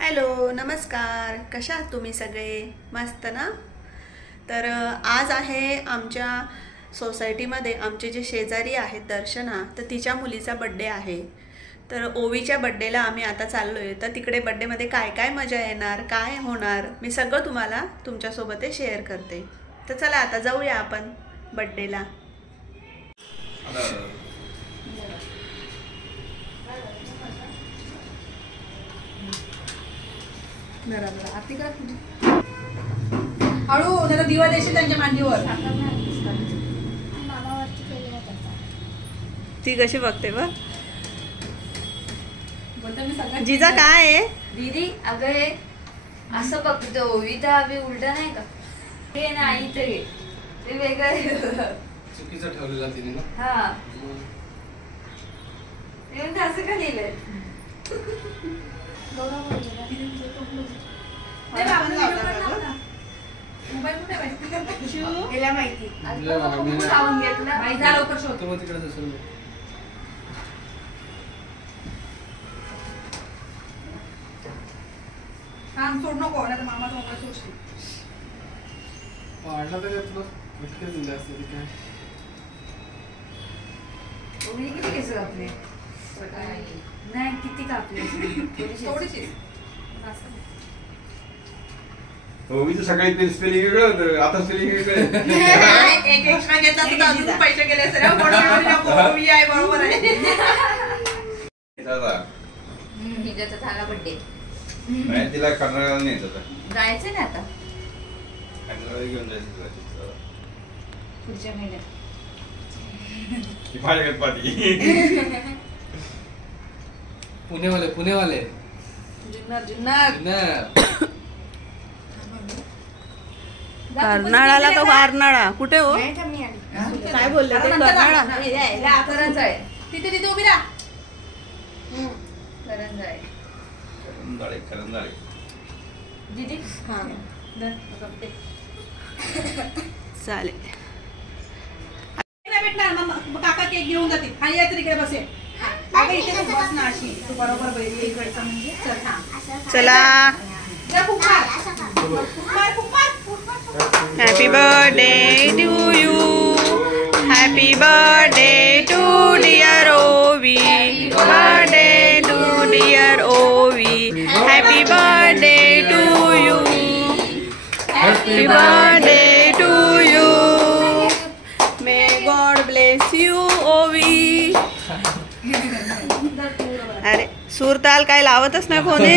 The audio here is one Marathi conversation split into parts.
हॅलो नमस्कार, कशा आहात तुम्ही सगळे? मस्त ना? तर आज आहे आमच्या सोसायटीमध्ये आमचे जे शेजारी आहेत दर्शना, तर तिच्या मुलीचा बड्डे आहे. तर ओवीच्या बड्डेला आम्ही आता चाललोय. तर तिकडे बड्डेमध्ये काय काय मजा येणार, काय होणार, मी सगळं तुम्हाला तुमच्यासोबत शेअर करते. तर चला आता जाऊया आपण बड्डेला. हळू जरा दिवा देशील त्यांच्या मांडीवर. ती कशी बघते बघ. जिजा काय आहे दीदी? अगं हे असं बघतो ओवी तर आम्ही उलट नाही का, हे नाही ते वेगळं चुकीचं ठेवलेलं तिने ना. हा असं का लिहिलंय? सोड नको नाही तर मामाचा मोबाईल सोडशील. वाढला तर तुला भटके दिले असते ते काय. ओवी किती केस कापले? नाही किती कापले? थोडीशी. ओवीचं सकाळी स्पेलिंग वेगळं होतं, आता स्पेलिंग वेगळं. एक एक्स्ट्रा घेतला तर अजून पैसे गेले असते ना. ओवी आहे, बरोबर आहे. हिच्याचा झाला बड्डे. तिला कर्नाटकाला न्यायचं होतं. जायचं ना आता कर्नाटकाला घेऊन जायचं पुढच्या महिन्यात. माझ्याकडे पाठी. पुणेवाले जुन्नर कर्नाळाला का वारनाळा? कुठे हो? काय बोलले ते? कर्नाळा खरंच आहे. तिथे उभी राहा. खरंच आहे करंजाळे. दीदी चालेल. नाही भेटणार मग काका केक घेऊन जातील. आणि यायचं इकडे बसेल. अगं इथे तू बस ना अशी, तू बरोबर बैठी इकडचं म्हणजे. चल थांब. चला. Happy birthday to you. Happy birthday to dear Ovi. Birthday to dear Ovi. Happy birthday to you. Happy birthday to you. May God bless you Ovi. अरे सूरताल काय लावतच नाही कोणी.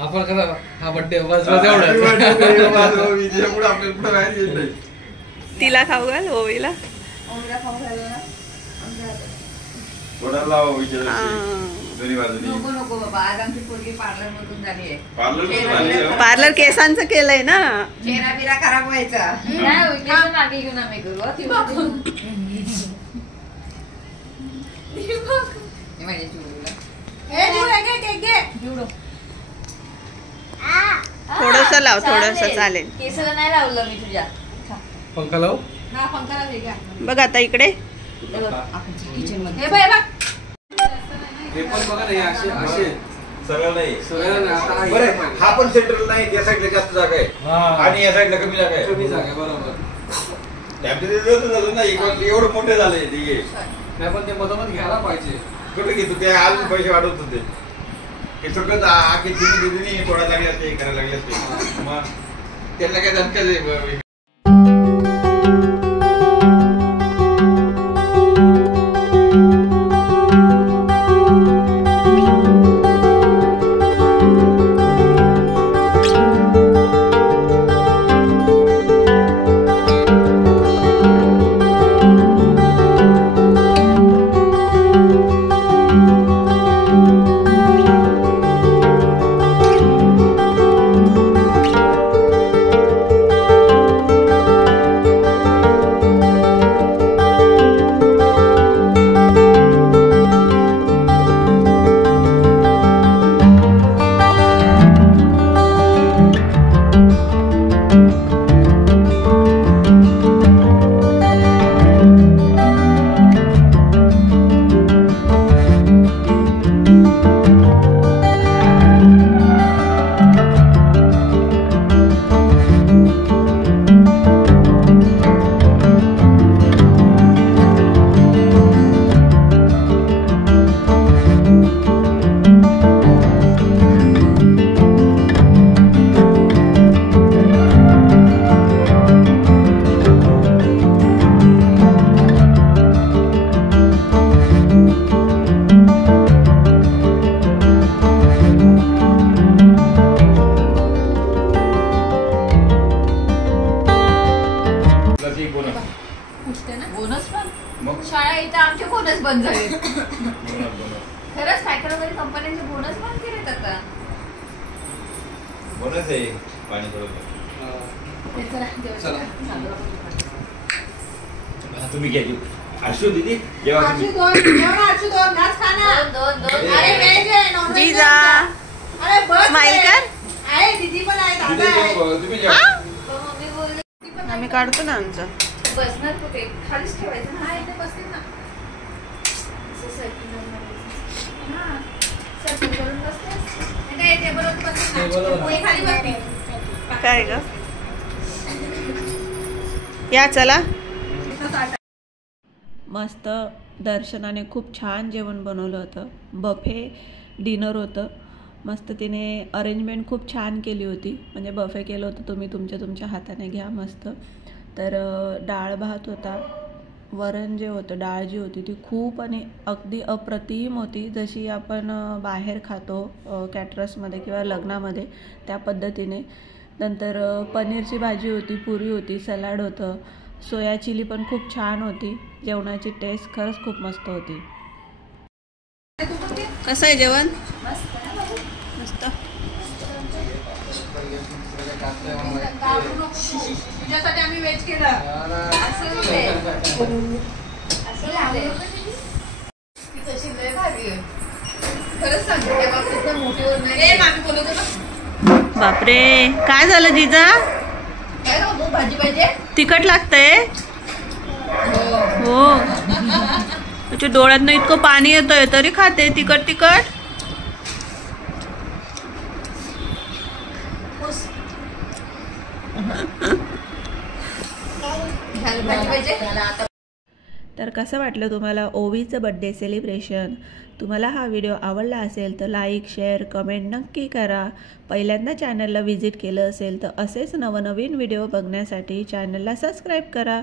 आपण कसा हा बड्डे बस एवढं. तिला खाऊ घाल ओवीला. नको नको बाबा, आज आमची पोरगी पार्लर मधून झाली आहे. पार्लर केसांचं केलंय ना. चेहरा बिरा खराब व्हायचा नाही. मागे घेऊन आम्ही करू. थोडस लाव, थोडस चालेल. केसाला नाही लावलं मी तुझ्या. पंखा लाव. हा पंखाला वेगळा. बघ आता इकडे. किचन मध्ये हे बघ हे पण बघा ना, असे सरळ नाही. बरं, हा पण सेंट्रल नाही. त्या साईडला जास्त जागा आहे आणि या साईडला कमी जागा आहे. कमी जागा बरोबर. एवढं मोठे झाले ते. नाही पण ते मधोमध घ्यायला पाहिजे. कुठे घेतो ते अजून पैसे वाढवत होते. हे सगळं आगे दिदी थोडा लागले असते, करायला लागले असते. मग त्यांना काय धमक्याच. पुसते ना बोनस पण मग शाळा इथं आमचे बोनस बंद झाले. बोनस खरंच फॅक्टरी वगैरे कंपन्यांचे बोनस बंद केलेत आता. बोनस आहे पाणी थोडं. हे चला, देवाच्या चला. हा, तुम्ही घ्या घेऊ. आशू दीदी जेव्हा आजू तुम्ही दोन जेवण, आजू दोन घास खा ना. दोन अरे व्हेज आहे, नॉनव्हेज जीजा. नाही. अरे बस स्माईल रे. कर. आहे दीदी पण आहे, दीदी दादा आहे. जेव्हा तुम्ही जेव्हा मम्मी बोलली आम्ही काढतो ना आमचं. बसणार कुठे खालीच ठेवायचं ना. हा, इथे बसतील ना. असं circle करून. हा. circle करून बसतेस. इथे टेबलवरती बसतील ना. टेबलवर. पोळी खाली बसतील. काय ग या चला. इथं ताट. मस्त दर्शनाने खूप छान जेवण बनवलं होतं. बफे डिनर होतं. मस्त तिने अरेंजमेंट खूप छान केली होती. म्हणजे बफे केलं होतं, तुम्ही तुमच्या हाताने घ्या मस्त. तर डाळ भात होता, वरण जे होतं, डाळ जी होती ती खूप आणि अगदी अप्रतिम होती, जशी आपण बाहेर खातो कॅटरसमध्ये किंवा लग्नामध्ये त्या पद्धतीने. नंतर पनीरची भाजी होती, पुरी होती, सलाड होतं, सोया चिली पण खूप छान होती. जेवणाची टेस्ट खरंच खूप मस्त होती. कसं आहे जेवण? मस्त. काढू नको. तुझ्यासाठी आम्ही व्हेज केलं. असं नाही. असं लागलंय. ती तशी लय भारी आहे. खरंच सांगते त्या बाबतीत ना मोठीवर नाही. ए, मामी बोलत होता. बापरे, काय झालं जिजा? काय गं, भाजी पाहिजे? तिखट लागतंय? हो. तुझ्या डोळ्यातनं इतकं पाणी येतंय तरी खाते तिखट तिखट. भाजी पाहिजे? तर कसं वाटलं तुम्हाला ओवीचं बड्डे सेलिब्रेशन? तुम्हाला हा व्हिडिओ आवडला असेल तर लाईक, शेअर, कमेंट नक्की करा. पहिल्यांदा चॅनलला व्हिजिट केलं असेल तर असेच नवनवीन व्हिडिओ बघण्यासाठी चॅनलला सबस्क्राईब करा.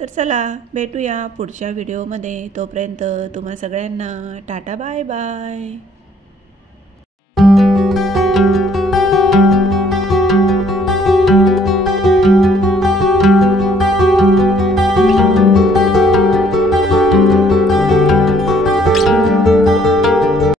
तर चला भेटूया पुढच्या व्हिडिओमध्ये. तोपर्यंत तुम्हा सगळ्यांना टाटा बाय बाय.